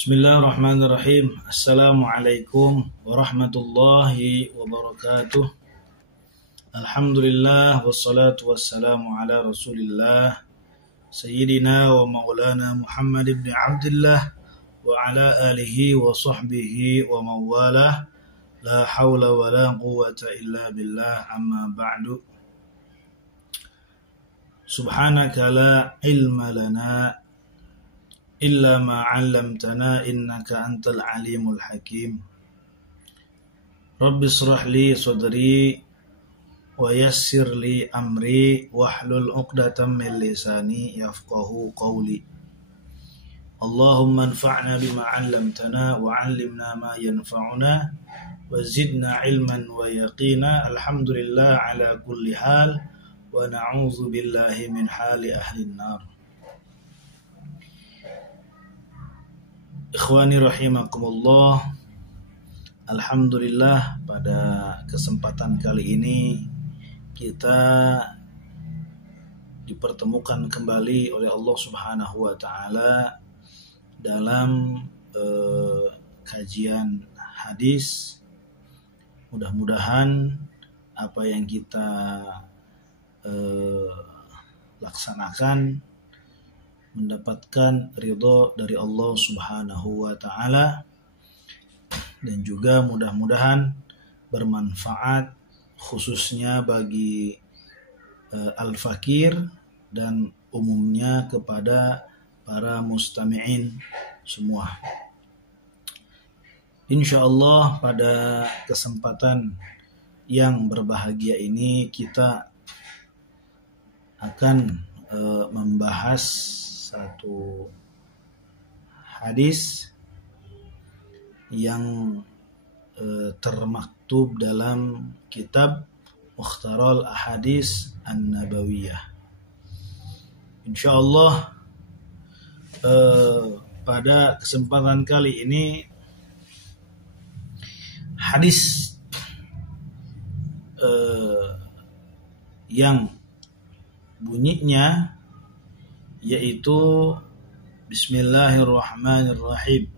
Bismillahirrahmanirrahim. Assalamualaikum warahmatullahi wabarakatuh. Alhamdulillah wassalatu wassalamu ala Rasulillah Sayyidina wa maulana Muhammad ibn Abdullah wa ala alihi wa sahbihi wa mawalah. La hawla wa la quwwata illa billah, amma ba'du. Subhanaka la ilma lana illa ma 'allamtana innaka antal alimul hakim. Rabbi shrah li sadri wa yassir li amri wahlul 'uqdatam min lisani yafqahu qawli. Allahumma anfa'na bima 'allamtana wa 'allimna ma yanfa'una wa zidna 'ilman wa yaqina. Alhamdulillah ala kulli hal wa na'udzu billahi min hali ahli an-nar. Ikhwani rahimakumullah. Alhamdulillah, pada kesempatan kali ini kita dipertemukan kembali oleh Allah Subhanahu wa taala dalam kajian hadis. Mudah-mudahan apa yang kita laksanakan mendapatkan ridho dari Allah Subhanahu wa taala, dan juga mudah-mudahan bermanfaat khususnya bagi al-fakir dan umumnya kepada para mustami'in semua. Insyaallah pada kesempatan yang berbahagia ini kita akan membahas satu hadis yang termaktub dalam kitab Mukhtaral Ahadits An-Nabawiyah. Insyaallah pada kesempatan kali ini hadis yang bunyinya yaitu Bismillahirrahmanirrahim.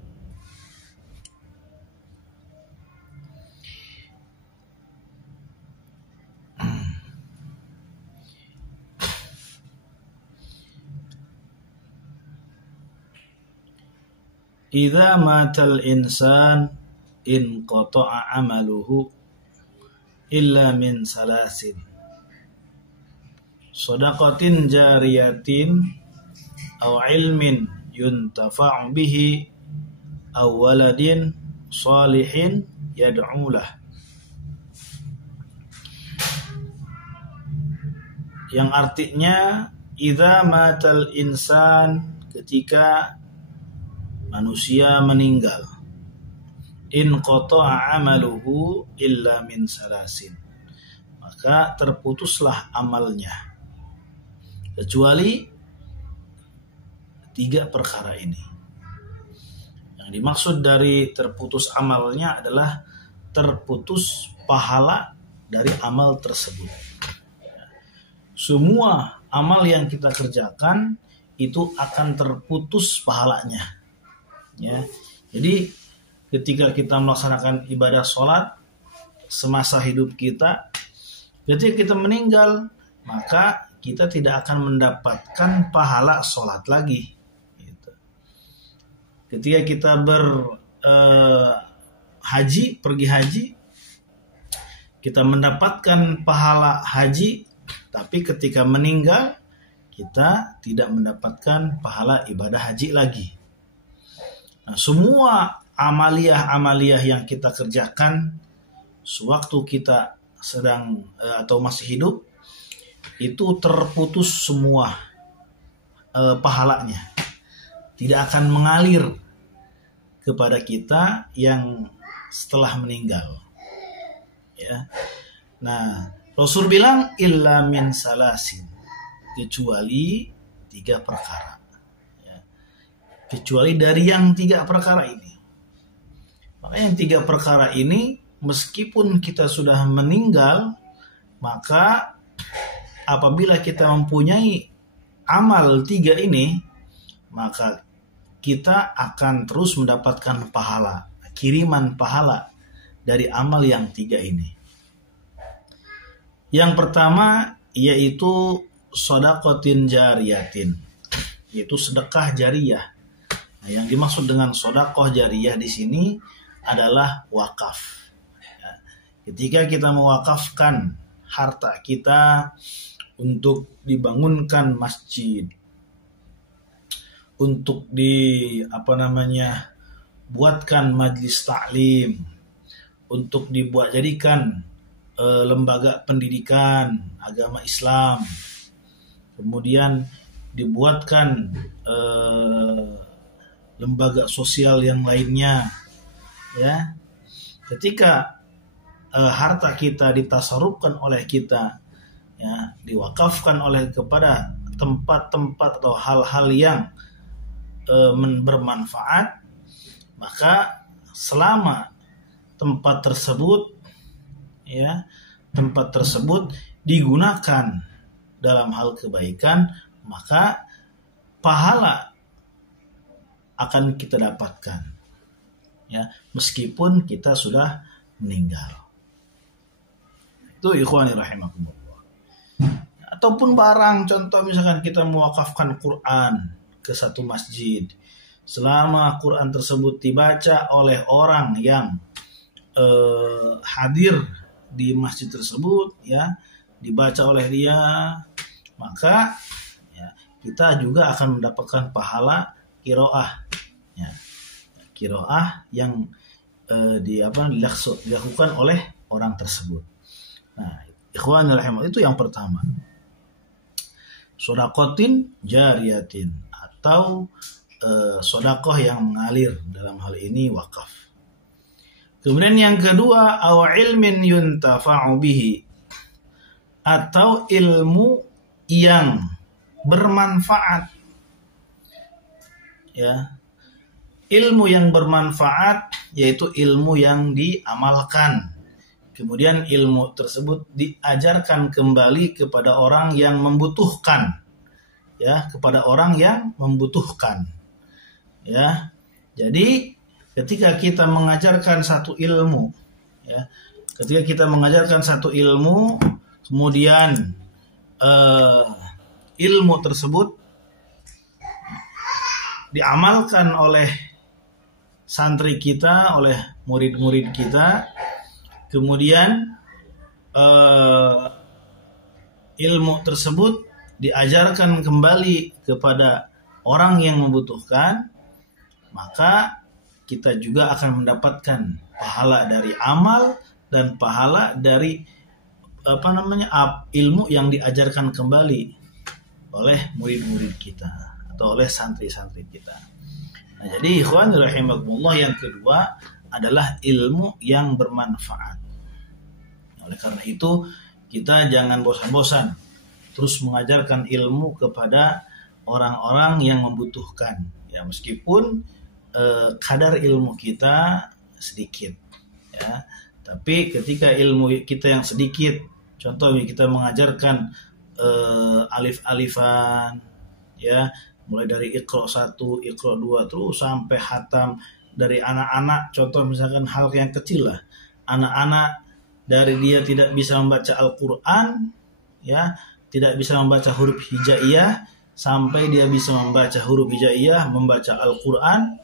Idza matal insan inqata'a amaluhu illa min salasin: shadaqatin jariyatin aw ilmin yuntafa'u bihi aw waladin salihin yad'u lah. Yang artinya idza matal insan, ketika manusia meninggal, in qata'a amaluhu illa min salasin, maka terputuslah amalnya kecuali 3 perkara ini. Yang dimaksud dari terputus amalnya adalah terputus pahala dari amal tersebut. Semua amal yang kita kerjakan itu akan terputus pahalanya. Ya. Jadi ketika kita melaksanakan ibadah sholat semasa hidup kita, ketika kita meninggal, maka kita tidak akan mendapatkan pahala sholat lagi. Ketika kita pergi haji, kita mendapatkan pahala haji, tapi ketika meninggal kita tidak mendapatkan pahala ibadah haji lagi. Nah, semua amaliyah yang kita kerjakan sewaktu kita sedang atau masih hidup, itu terputus semua pahalanya, tidak akan mengalir kepada kita yang setelah meninggal. Ya. Nah, Rasul bilang illa min salasin, kecuali 3 perkara. Ya. Kecuali dari yang 3 perkara ini. Maka yang 3 perkara ini, meskipun kita sudah meninggal, maka apabila kita mempunyai amal 3 ini, maka kita akan terus mendapatkan pahala, kiriman pahala dari amal yang 3 ini. Yang pertama yaitu shadaqatin jariyatin, yaitu sedekah jariyah. Nah, yang dimaksud dengan sedekah jariyah di sini adalah wakaf. Ya, ketika kita mewakafkan harta kita untuk dibangunkan masjid, untuk buatkan majlis taklim, untuk jadikan lembaga pendidikan agama Islam, kemudian dibuatkan lembaga sosial yang lainnya, ya. Ketika harta kita ditasarrufkan oleh kita, ya, diwakafkan kepada tempat-tempat atau hal-hal yang bermanfaat, maka selama tempat tersebut digunakan dalam hal kebaikan, maka pahala akan kita dapatkan, ya, meskipun kita sudah meninggal. Itu ikhwani rahimakumullah. Ataupun barang, contoh misalkan kita mewakafkan Quran ke satu masjid, selama Quran tersebut dibaca oleh orang yang hadir di masjid tersebut, ya, dibaca oleh dia, maka ya, kita juga akan mendapatkan pahala qiraah, ya, qiraah yang dilakukan oleh orang tersebut. Nah, ikhwan rahimah, itu yang pertama, shadaqatin jariyatin, atau sedekah yang mengalir, dalam hal ini wakaf. Kemudian yang kedua, aw ilmin yuntafa'u bihi, atau ilmu yang bermanfaat, ya. Ilmu yang bermanfaat yaitu ilmu yang diamalkan, kemudian ilmu tersebut diajarkan kembali kepada orang yang membutuhkan, ya, kepada orang yang membutuhkan, ya. Jadi ketika kita mengajarkan satu ilmu, ya, kemudian ilmu tersebut diamalkan oleh santri kita, oleh murid-murid kita, kemudian ilmu tersebut diajarkan kembali kepada orang yang membutuhkan, maka kita juga akan mendapatkan pahala dari amal dan pahala dari ilmu yang diajarkan kembali oleh murid-murid kita atau oleh santri-santri kita. Nah, jadi ikhwan rahimakumullah, yang kedua adalah ilmu yang bermanfaat. Oleh karena itu kita jangan bosan-bosan terus mengajarkan ilmu kepada orang-orang yang membutuhkan, ya, meskipun kadar ilmu kita sedikit, ya, tapi ketika ilmu kita yang sedikit, contoh kita mengajarkan alif-alifan, ya, mulai dari Iqra 1, Iqra 2 terus sampai khatam dari anak-anak, contoh misalkan hal yang kecil lah, anak-anak dari dia tidak bisa membaca Al-Quran, ya, tidak bisa membaca huruf hijaiyah, sampai dia bisa membaca huruf hijaiyah, membaca Al-Quran,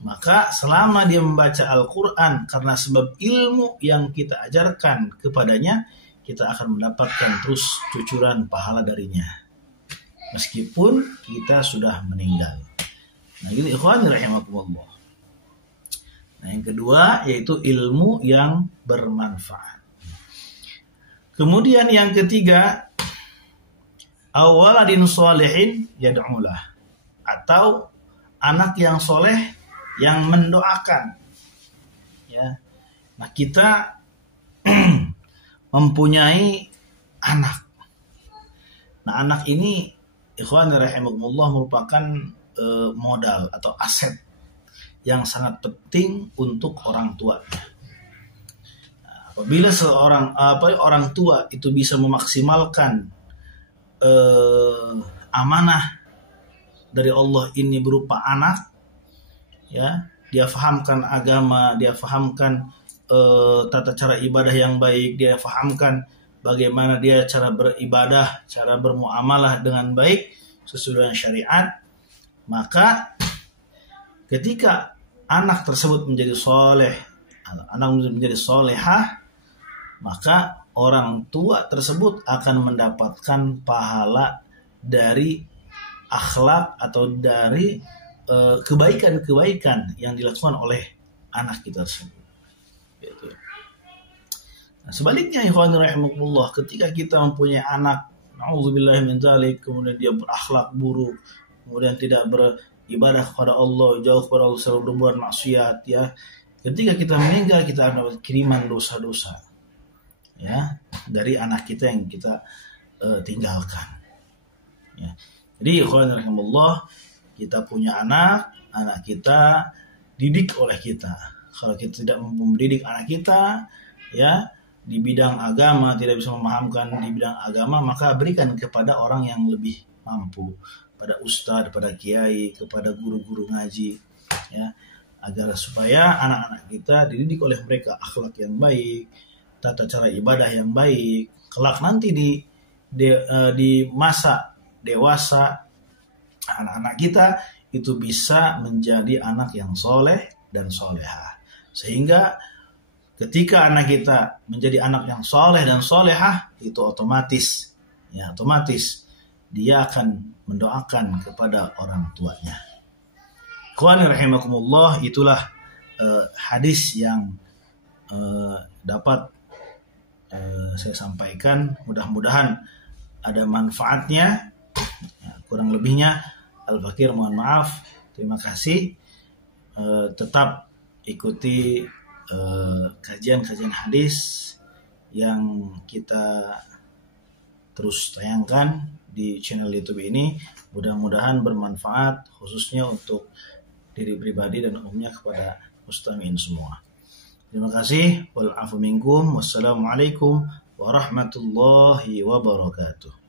maka selama dia membaca Al-Quran karena sebab ilmu yang kita ajarkan kepadanya, kita akan mendapatkan terus cucuran pahala darinya, meskipun kita sudah meninggal. Nah, gitu ikhwan rahimakumullah. Nah, yang kedua yaitu ilmu yang bermanfaat. Kemudian yang ketiga, awaladin sholihin yad'ulah, atau anak yang soleh yang mendoakan, ya. Nah, kita mempunyai anak. Nah, anak ini ikhwan rahimakumullah merupakan modal atau aset yang sangat penting untuk orang tuanya. Nah, apabila orang tua itu bisa memaksimalkan amanah dari Allah ini berupa anak, ya, dia fahamkan agama, dia fahamkan tata cara ibadah yang baik, dia fahamkan bagaimana dia cara beribadah, cara bermuamalah dengan baik sesuai dengan syariat, maka ketika anak tersebut menjadi soleh, anak menjadi solehah, maka orang tua tersebut akan mendapatkan pahala dari akhlak atau dari kebaikan-kebaikan yang dilakukan oleh anak kita tersebut. Gitu. Nah, sebaliknya, ikhwanul rahimakumullah, ketika kita mempunyai anak, na'udzubillahi min dzalik, kemudian dia berakhlak buruk, kemudian tidak beribadah kepada Allah, jauh kepada Allah, selalu berbuat maksiat, ya. Ketika kita meninggal, kita akan dapat kiriman dosa-dosa, ya, dari anak kita yang kita tinggalkan. Ya. Jadi, ikhwanul rahimakumullah, kita punya anak kita didik oleh kita. Kalau kita tidak mendidik anak kita, ya, di bidang agama, tidak bisa memahamkan di bidang agama, maka berikan kepada orang yang lebih mampu, pada ustadz, pada kiai, kepada guru-guru ngaji, ya, agar supaya anak-anak kita dididik oleh mereka akhlak yang baik, tata cara ibadah yang baik. Kelak nanti di masa dewasa, anak-anak kita itu bisa menjadi anak yang soleh dan solehah. Sehingga ketika anak kita menjadi anak yang soleh dan solehah, itu otomatis dia akan mendoakan kepada orang tuanya. Ikhwani rahimakumullah, itulah hadis yang dapat saya sampaikan. Mudah-mudahan ada manfaatnya. Ya, kurang lebihnya Al-Fakir mohon maaf. Terima kasih. Tetap ikuti kajian-kajian hadis yang kita terus tayangkan di channel YouTube ini. Mudah-mudahan bermanfaat, khususnya untuk diri pribadi dan umumnya kepada mustami'in semua. Terima kasih. Wal afu minkum. Wassalamualaikum warahmatullahi wabarakatuh.